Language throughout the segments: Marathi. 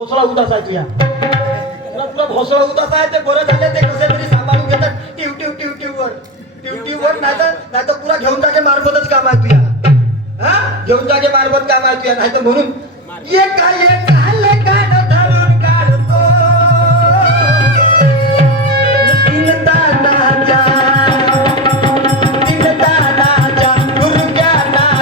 भोसळा उदास आहे तुया तुला भोसळा उदास आहे ते बरं झाले ते कसे तरी सांभाळून घेतात टिव टिव टिव टिव वर नाही तर पुरा घेऊन जागे मार्फतच काम आहे तुया हा घेऊन जागे मार्फत काम आहे तुया नाही तर म्हणून ये काय कान धरून काढतो तीन तानाच्या गुरुग्यानाच्या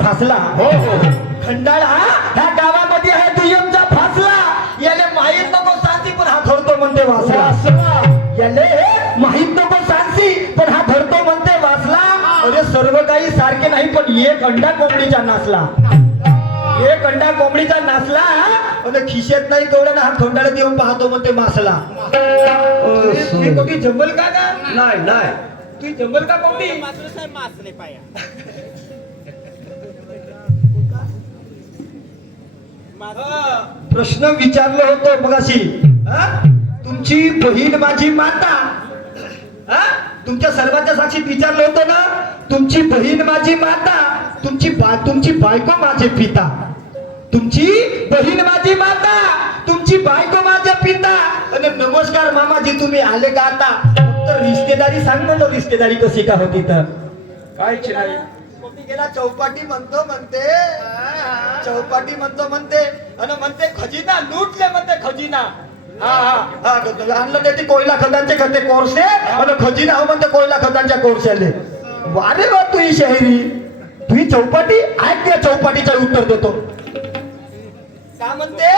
फासला हो हो खंडाळा ह्या गावामध्ये आहे दुय्यमचा फासला याले माहित नको सांसी पण हा धरतो म्हणते वासला याले माहित नको सांसी पण हा धरतो म्हणते वासला अरे सर्व काही सारखे नाही पण एक अंडा कोंबडीचा नाचला एक अंडा कोंबडीचा नाचला आणि खिशेत नाही तेवढं ना हा खंडाळा देऊन पाहतो म्हणते मासला तुम्ही कोणी जंगल का नाही नाही तू जंगल का कोंबडी मात्र साहेब मासले पाया प्रश्न विचारलं होतं मगाशी तुमची बहीण माझी माता तुमच्या सर्वांच्या साक्षीत विचारलं होतं ना तुमची बहीण माझी माता तुमची बायको माझे पिता तुमची बहीण माझी माता तुमची बायको माझे पिता आणि नमस्कार मामाजी तुम्ही आले का आता तर रिश्तेदारी सांग म्हणलो रिश्तेदारी कशी का होती तर कायच नाही गेला चौपाटी म्हणते चौपाटी म्हणते आणि म्हणते खजिना लूटले म्हणते खजिना आणलं ते कोयला खदांचे खते कोरसे आणि खजिना हो म्हणते कोयला खदांच्या कोरशाले वारे वा तू ही शहरी तू ही चौपाटी ऐक त्या चौपाटीचं उत्तर देतो का म्हणते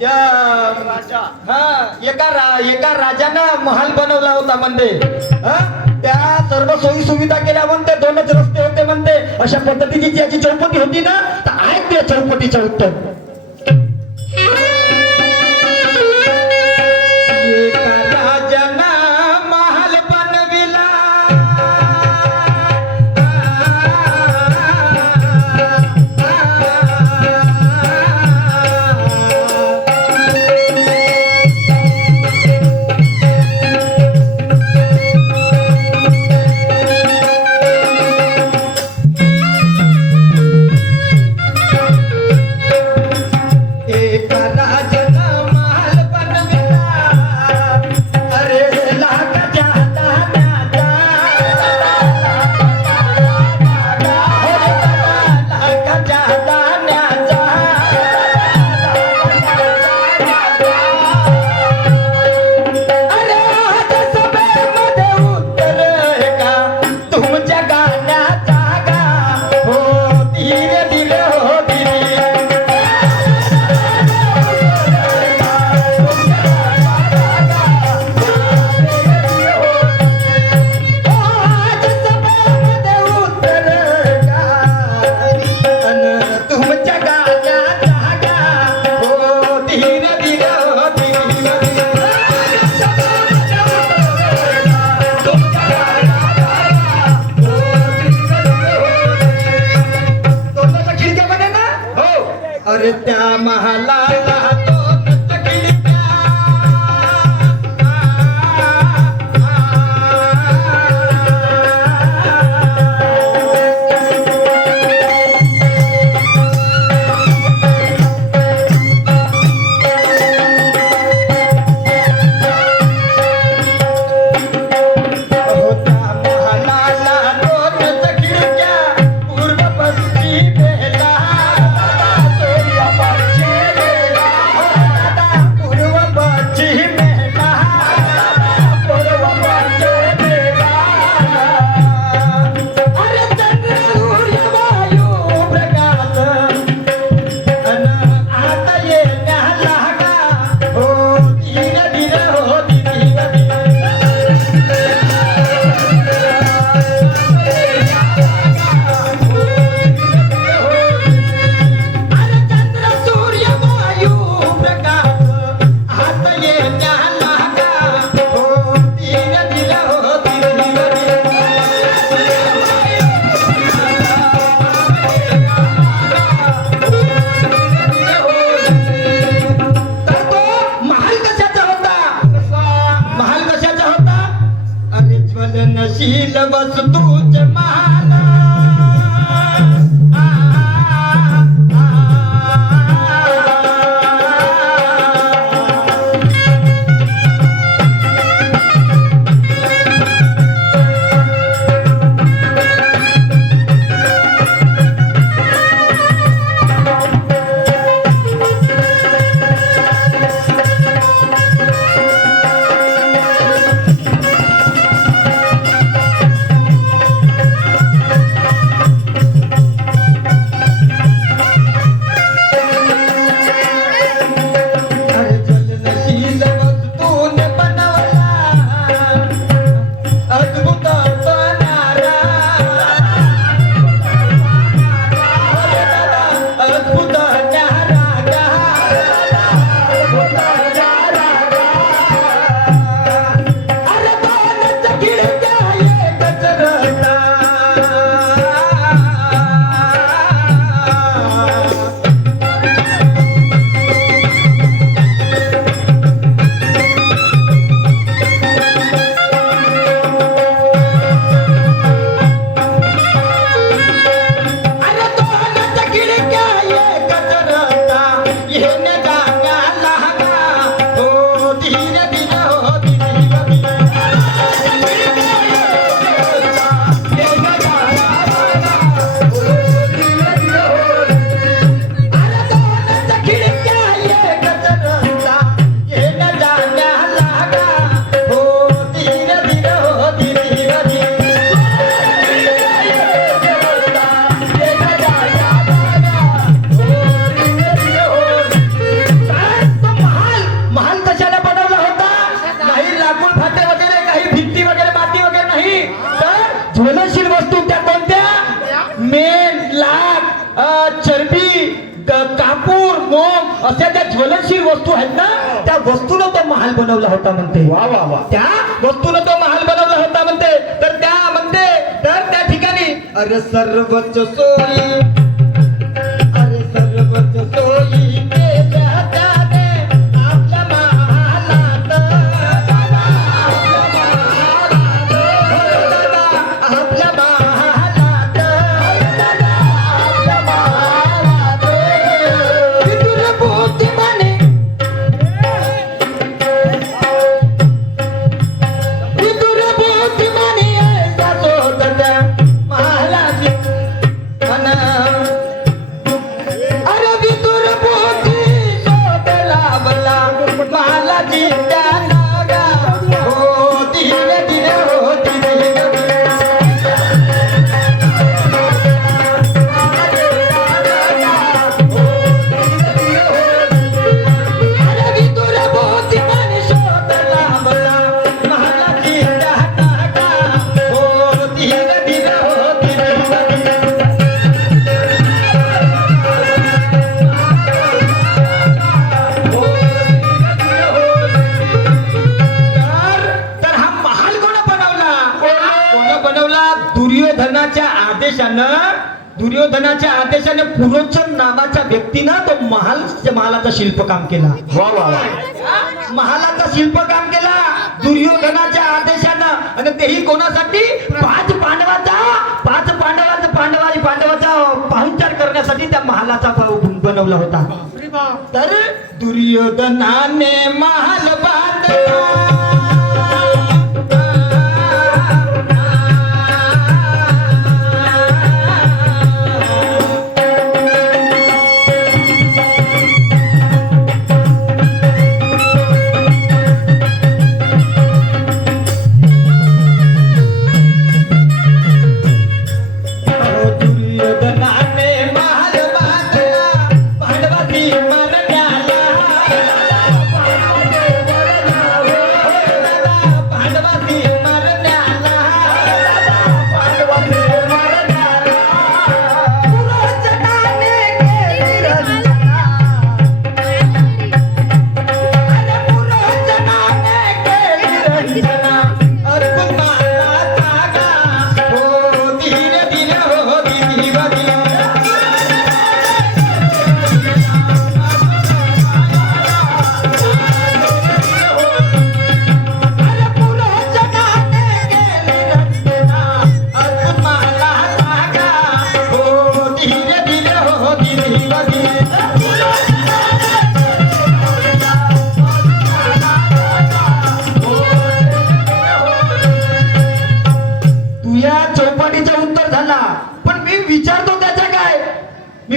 राजा एका राजानं महाल बनवला होता म्हणते त्या सर्व सोयी सुविधा केल्या म्हणते दोनच रस्ते होते म्हणते अशा पद्धतीची ज्याची चौपटी होती ना तर ऐक त्या चौपटीचं उत्तर एका राजानं महाल बनविला सृजनशील वस्तूच महाल सृजनशील वस्तूने बनवला अद्भुत बनारा अद्भुत न्यारा अरे दोनच खिडक्या एकच रस्ता अरे दोनच खिडक्या एकच रस्ता येणे जाण्याला हो धीरे धीरे हो धीरे धीरे येणे जाण्याला हो धीरे धीरे हो अरे दोनच खिडक्या एकच रस्ता येणे जाण्याला हो धीरे धीरे हो धीरे धीरे तो महाल कशाला बनवला होता काही लाकूड फाटे वगैरे काही भिंती वगैरे माती वगैरे नाही तर ज्वलनशील वस्तू त्या कोणत्या मेण लाख चरबी कापूर मोम अशा त्या ज्वलनशील वस्तू आहेत ना त्या वस्तूनं तो महाल बनवला होता म्हणते वा वा वा त्या वस्तूनं तो महाल बनवला होता म्हणते तर त्या ठिकाणी अरे सर्वच सोयी अरे सर्वच सोयी केल्या त्याने आपल्या महालात आपल्या महालात विदुर बुद्धिमाने विदुर बुद्धिमाने ऐसा शोधत्या महालाची म्हणा अरे विदुर बुद्धी शोध लाभला महालाची त्या नागा हो धीरे धीरे हो धीरे अरे विदुर बुद्धिमाने शोध लाभला महालाची त्या नागा हो धीरे धीरे हो धीरे तर हा महाल कोण बनवला दुर्योधनाच्या आदेशाने पुरोचन नावाच्या व्यक्तीनं तो महालाचं शिल्पकाम केला वा वा वा महालाचा शिल्पकाम केला दुर्योधनाच्या आदेशानं आणि तेही कोणासाठी पांडवाचा पाहुणचार करण्यासाठी त्या महालाचा बनवला होता तर दुर्योधनाने महाल बांधला दुर्योधनाने महाल बांधला पांडवाची मरण्याला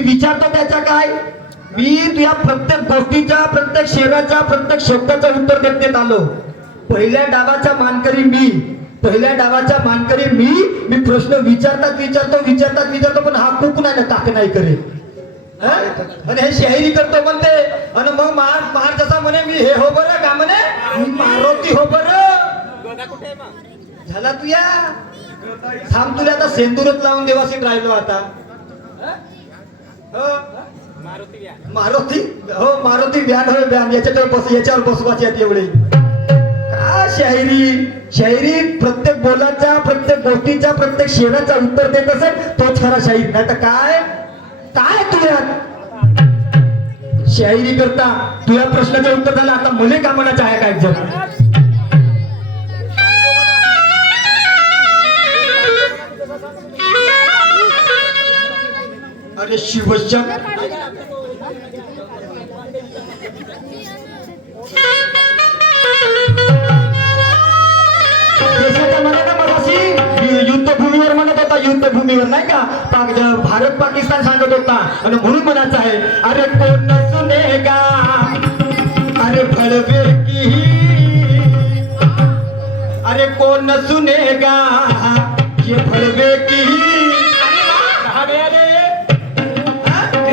विचारतो त्याच्या काय? मी तुझ्या प्रत्येक गोष्टीच्या, प्रत्येक शेराच्या, प्रत्येक शब्दाचं उत्तर देत आलो. पहिल्या डावाचा मानकरी मी, पहिल्या डावाचा मानकरी मी प्रश्न विचारतो पण हा कुक नाही ना काक नाही करे. आणि हे शाहिरी करतो म्हणते आणि मग मार जसा म्हणे मी हे हो बरं का म्हणे मी मारुती हो बरं. गोदा कुठे आहे मग? झाला तू या थांब, तुला आता सेंदूरच लावून देवासीत राहिलो आता. हो मारुती व्या. मारुती व्यान होय व्यान, याच्यावर बसवायचे आहेत एवढे. का शाहिरी प्रत्येक बोलाचा, प्रत्येक गोष्टीचा, प्रत्येक शेराचा उत्तर देत असेल तोच खरा शाहीर. नाही तर काय तुझ्यात शाहिरी करता तुझ्या प्रश्नाचं उत्तर झालं. आता मुले का म्हणायचं आहे काय जर? अरे शिवशंकर युद्धभूमीवर म्हणत होता, युद्धभूमीवर नाही का भारत पाकिस्तान सांगत होता आणि म्हणून म्हणायचं आहे अरे कोण सुनेगा अरे भड़वे की, अरे कोण सुनेगा ये भड़वे की.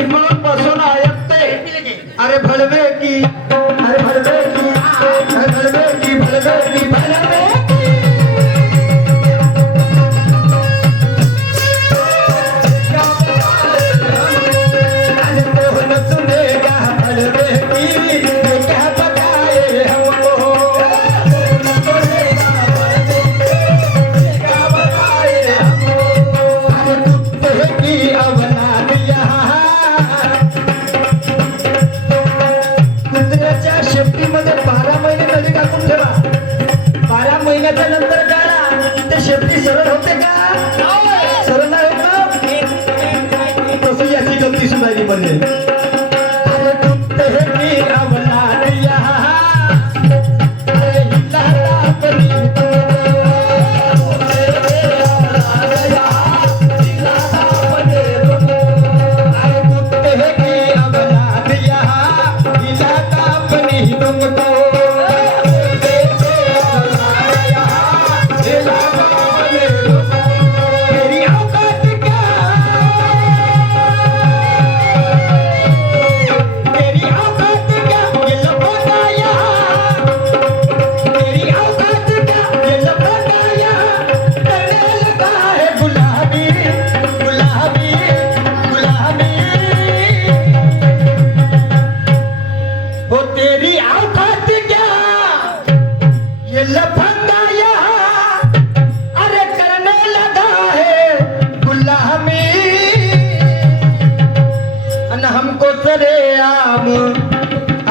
म्हणून बसून ऐकते अरे भड़वे की, अरे भड़वे की, अरे भड़वे की, भड़वे की, भड़वे की. शेपटीमध्ये 12 महिने नदी टाकून ठेवा. 12 महिन्याच्या नंतर काढा, ते शेपटी सरळ होते का? सरळ नाही होत ना. तसं याची गलती सुधारली म्हणजे अरे कुत्ते की अवलाद यहाँ, अरे हिला परी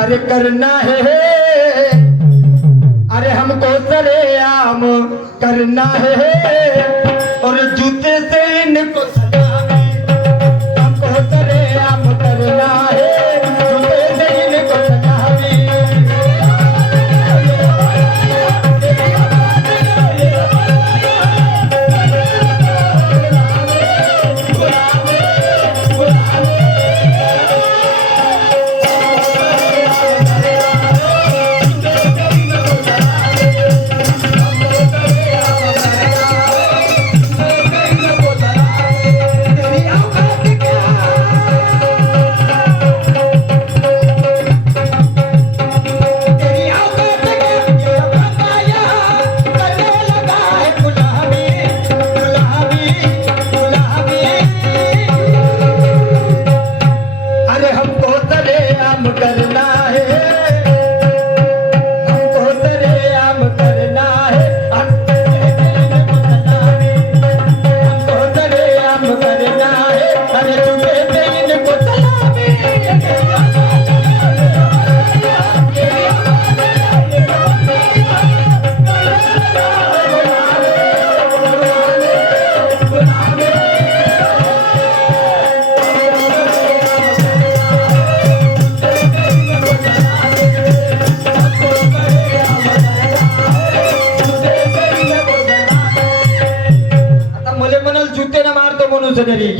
अरे करना है, अरे हमको सरेआम करना है और जूते से इनको सलामी. हमको सरेआम करना है, जूते से इनको सलामी.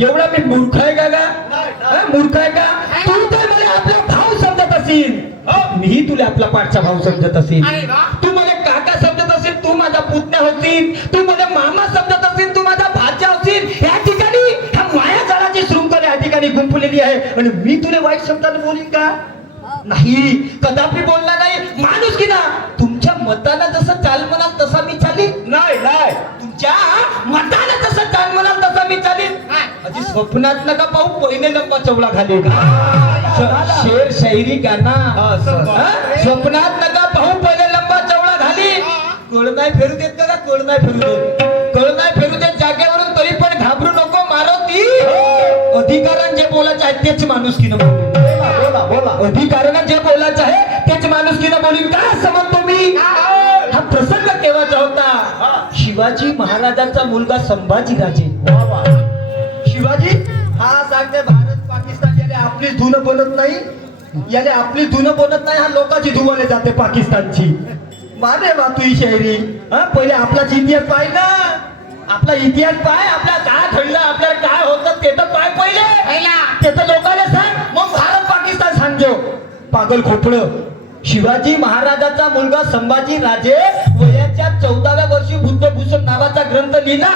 एवढा मी मूर्ख आहे का? मूर्ख आहे का? तू तर मला आपला भाऊ समजत असेल, मी तुला आपला पाठचा भाऊ समजत असेल. अरे वा. तू मला काका समजत असेल, तू माझा पुतण्या होशील. तू मला मामा समजत असेल, तू माझा भाच्या होशील. या ठिकाणी ह्या मायाजाळाची शृंखला या ठिकाणी गुंफलेली आहे आणि मी तुला वाईट शब्दाने बोलीन का? नाही, कदापि बोलणार नाही. माणूस की ना तुमच्या मतानं जसं चाल म्हणाल तसा मी चालीन. नाही नाही, तुमच्या मतानं जसं चाल म्हणाल तसा मी चालीन. अजी स्वप्नात नका पाहू पहिले लंबा चवळा घाले. शेर शायरी गाना. स्वप्नात नका पाहू पहिले लंबा चवळा घाली. कळ नाही फेरू देत का? कळ नाही फेरू देत, कळ नाही फेरू देत जागेवरून. तरी पण घाबरू नको, मारुती. अधिकारानं जे बोलायचं आहे तेच माणुसकीनं बोलू. बोला बोला, अधिकारानं जे बोलायचं आहे तेच माणुसकीनं बोलीन. काय असं म्हणतो मी? हा प्रसंग केव्हाचा होता? शिवाजी महाराजांचा मुलगा संभाजी राजे. शिवाजी हा सांगते भारत पाकिस्तान याने आपली धुन बनत नाही, याने आपली धुन बनत नाही, हा लोकांची धुवाले जाते पाकिस्तानची. माने बा तू ही शायरी. पहिले आपलाच इतिहास पाय ना, आपला इतिहास पाय. आपल्या काय घडलं, आपल्याला काय होतं ते तर पाय पहिले. ते तर लोकांना सांग, मग भारत पाकिस्तान सांगजो. पागल खोपडं. शिवाजी महाराजाचा मुलगा संभाजी राजे वयाच्या 14व्या वर्षी बुद्धभूषण नावाचा ग्रंथ लिहिला.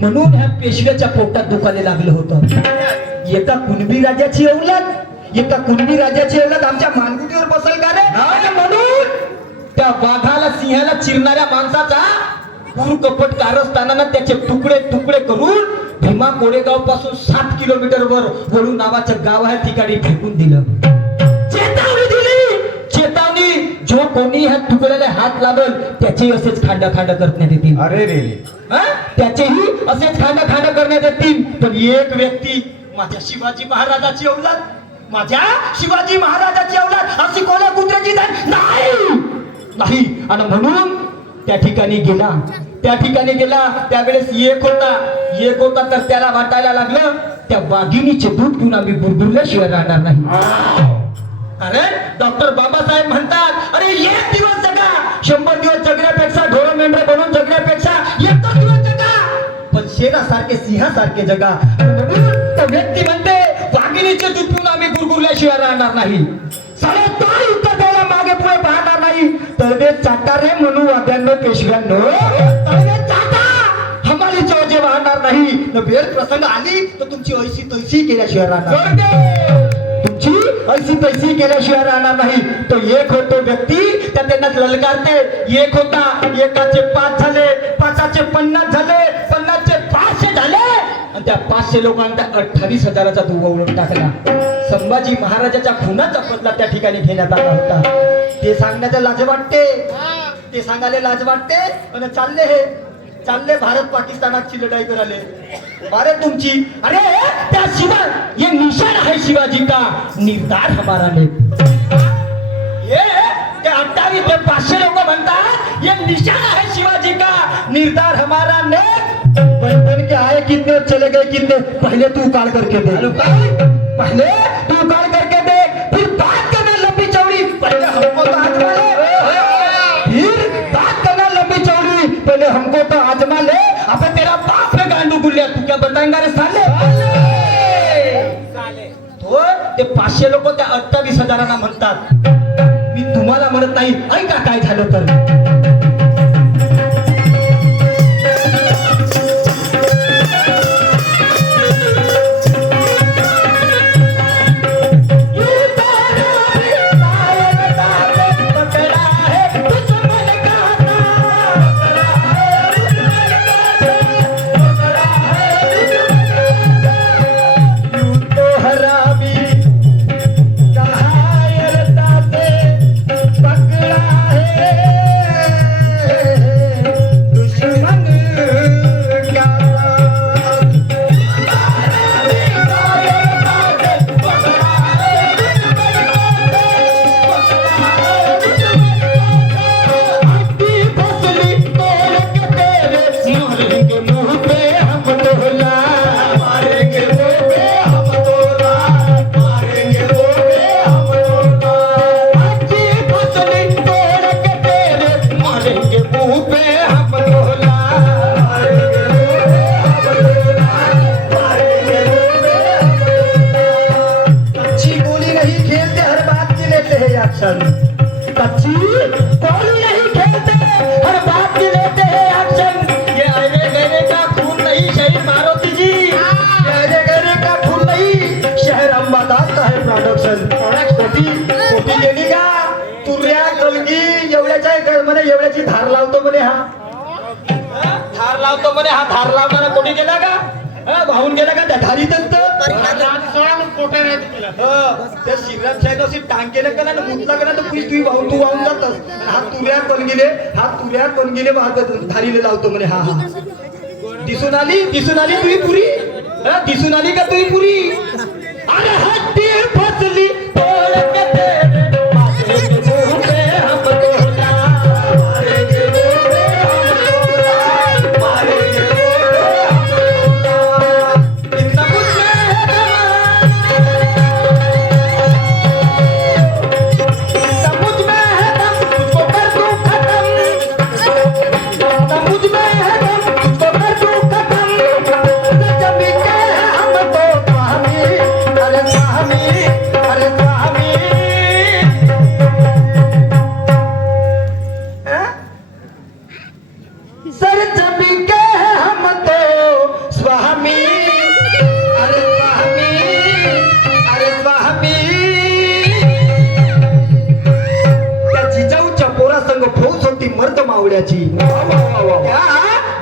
म्हणून ह्या पेशव्याच्या पोटात दुखायला लागलं होतं. एका कुणबी राजाची औलाद, एका कुणबी राजाची औलाद आमच्या मानगुटीवर बसल का रे? आणि म्हणून त्या वाघाला सिंहाला चिरणाऱ्या माणसाचा कपट कारस्थानानं त्याचे तुकडे तुकडे करून भीमा कोरेगाव पासून 7 किलोमीटर वर वळू नावाचं गाव आहे ठिकाणी फेकून दिलं. चेतावणी दिली, चेतावणी. जो कोणी ह्या तुकड्याला हात लावल त्याचे असेच खांड खांड करण्यात येतील. अरे रे, त्याचेही असेच खांड खांड करण्यात येतील. पण एक व्यक्ती, माझ्या शिवाजी महाराजाची औलाद, माझ्या शिवाजी महाराजाची औलाद अशी कोणा कुत्र्याची नाही नाही. आणि म्हणून त्या ठिकाणी गेला, त्या ठिकाणी गेला. त्यावेळेस एक होता तर त्याला वाटायला लागलं त्या वाघिणीचे दूध घेऊन आम्ही बुरबुरल्याशिवाय राहणार नाही. अरे डॉक्टर बाबासाहेब म्हणतात, अरे एक दिवस जगा, 100 दिवस जगण्यापेक्षा, ढोर मेंढर बनून जगण्यापेक्षा एकच दिवस जगा, पण शेणासारखे सिंहासारखे जगा. म्हणून तो व्यक्ती म्हणते वाघिणीचे दूध पिऊन आम्ही बुरबुरल्याशिवाय राहणार नाही. सारे काय उत्तर द्यायला मागे पुढे पाहणार नाही. तळवे चाटा रे म्हणू वाद्यांनो पेशव्यांनो, तळवे चाटा, हमारी चौजे वाहणार नाही. वेळ प्रसंग आली तर तुमची ऐशी तैशी केल्याशिवाय राहणार नाही. तुमची ऐशी तैशी केल्याशिवाय राहणार नाही. तो एक होतो व्यक्ती, त्या त्यांना ललकारते. एक होता, एकाचे 5 झाले, 5चे 50 झाले, 50चे 500 झाले आणि त्या 500 लोकांना 28,000चा दुवा ओळख टाकला. संभाजी महाराजाच्या खुनाचा बदला त्या ठिकाणी घेण्यात आला होता. ते सांगण्याचं लाज वाटते, ते सांगायला लाज वाटते. आणि चालले भारत पाकिस्तानाची लढाई कराले. अरे तुमची, अरे त्या शिवाय ये निशान है शिवाजी का, निर्धार हमारा ने. ये ते 28 ते 500 लोक म्हणतात ये निशान है शिवाजी का, निर्धार हमारा ने. बन के आए कितने, चले गए कितने. पहले तू उकाड़ करके दे, पहले तू उकाड़ करके दे, फिर बात करना लंबी चौड़ी. पहले हमको तो आजमा ले, फिर बात करना लंबी चौड़ी. पहले हमको तो आजमा ले. अब तेरा बाप है गांडू गुल्ल्या, तू क्या बताएंगा रे साले. तो ते 500 लोक त्या 28,000 म्हणतात. मी तुम्हाला म्हणत नाही, ऐका काय झालं तर. म्हणे हा धार लावतो म्हणे हा धार लावणारा कोणी गेला का वाहून गेला का त्या धारीतच तर त्या शिवराज साहेब अशी टांग केलं का ना मुतला का ना तर तू वाहून जातस हा तुऱ्या कोण गेले वाहत धारीले लावतो म्हणे हा हा दिसून आली तुही पुरी दिसून आली का तुही पुरी अरे हट्टी फसली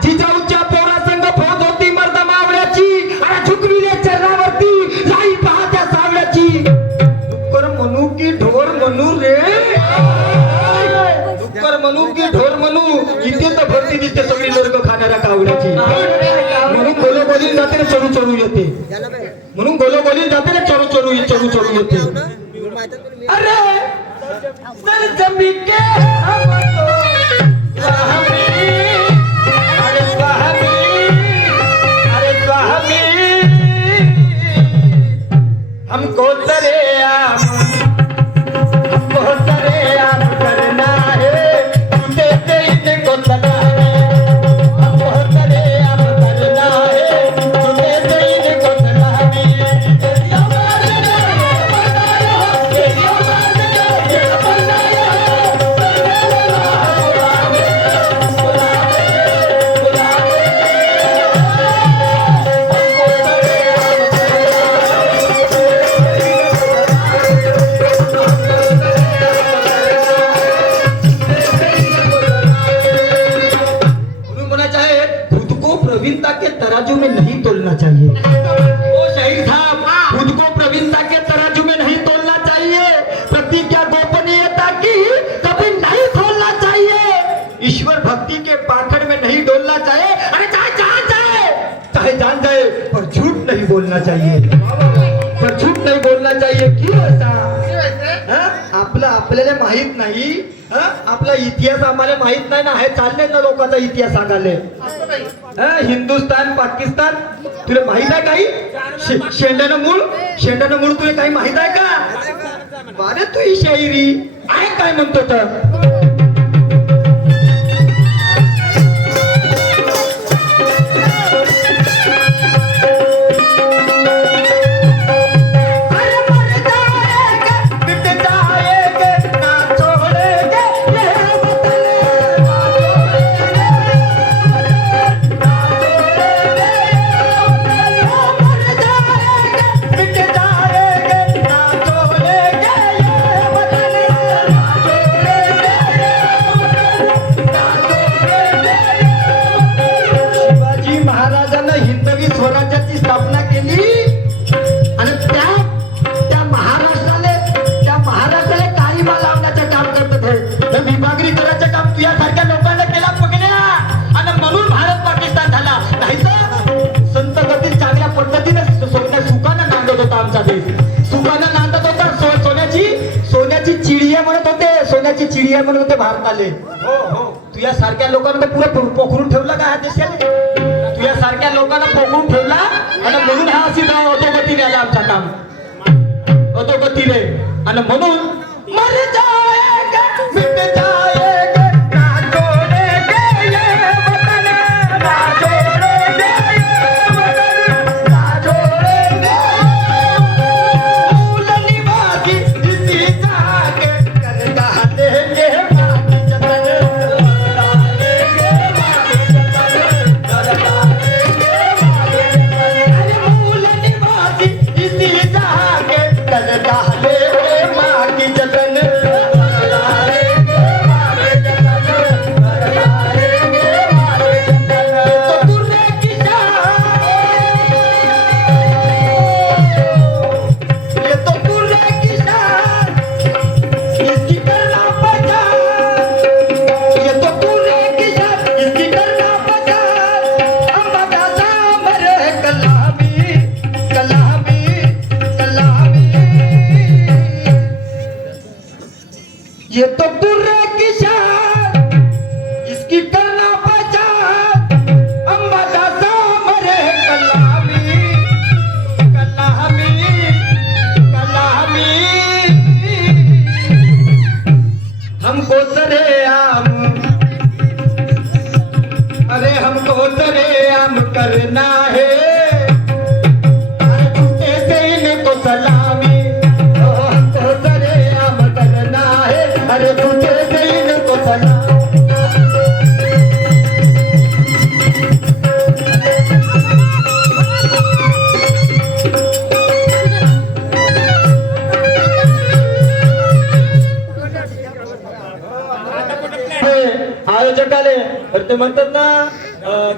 जिजाऊच्या पोरासंग फौज होती मर्द मावळ्याची आणि झुकविले चरणावरती लाई पहात्या सावळ्याची डुक्कर म्हणू की ढोर म्हणू रे डुक्कर म्हणू की ढोर म्हणू इथे तर भरती दिसते सगळी लोक खाणाऱ्या कावळ्याची म्हणून गोलोगोली जाते ना चरू येते म्हणून गोलोगोली जाते ना चरू येते अरे सर जमी के हमको तरेआम करना है टूटे तेरे को तना है हमको तरेआम करना है टूटे तेरे को तना है प्रवीणता के तराजू में नहीं तोलना चाहिए ओ शहीद साहब खुद को प्रवीणता के तराजू में नहीं तोलना चाहिए प्रतिज्ञा गोपनीयता की कभी नहीं खोलना चाहिए ईश्वर भक्ति के पाखड़ में नहीं डोलना चाहिए अरे चाहे जान जाए पर झूठ नहीं बोलना चाहिए क्यों ऐसा आपल्याला माहित नाही आपला इतिहास आम्हाला माहित नाही ना हे चालले ना लोकांचा इतिहास सांगाले हिंदुस्तान पाकिस्तान तुला माहित आहे काही शेंडानं मूळ तुला काही माहित आहे का बारे तू ही शायरी आहे काय म्हणतो तर स्वराज्याची स्थापना केली आणि त्या महाराष्ट्राला ताळीमा लावण्याचं काम करत आहे विभागरीकरणाचं काम तुझ्यासारख्या लोकांना केला पगल्या आणि म्हणून भारत पाकिस्तान झाला नाही तर संत गती चांगल्या पद्धतीने सुखानं नांदत होता आमचा देश सुखानं नांदत होता सोन्याची चिडिया म्हणत होते भारताले तुझ्यासारख्या लोकांना पुरं पोखरून ठेवलं का ह्या देशाने तुझ्यासारख्या लोकांना पोखरून ठेवला आणि म्हणून हा अशी अधोगतीने आला आमचा काम अधोगतीने आणि म्हणून मर जाएगा मिट जाएगा ना छोड़ेंगे ये वतन ना छोड़ेंगे ये वतन ना छोड़ेंगे मूल निवासी इसी जाके कर डालेंगे माटी जतन इसी जहां के कर डाले माँ की जतन सरेआम करना है, झूठे से इनको सलामी, हमको सरेआम करना है, अरे झूठे से इनको सलामी। आयोजक आले तर ते म्हणतात ना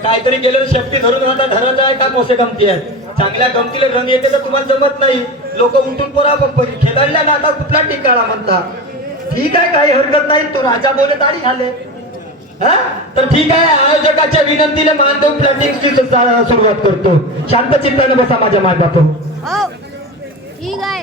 काहीतरी गेलं शेपटी धरून राहता धरायचं आहे का मोसे गमती आहे. चांगल्या गमतीला रंग येते तर तुम्हाला जमत नाही. लोक उठून पोरा खेळाडल्या ना आता कुठला टिकाळा म्हणता. ठीक आहे काही हरकत नाही. तो राजा बोले ताडी घाले. हा तर ठीक आहे आयोजकाच्या विनंतीला मान देऊन प्लॅटिंगची सुरुवात करतो. शांत चित्ताने बसा माझ्या माय बापू. हो ठीक आहे.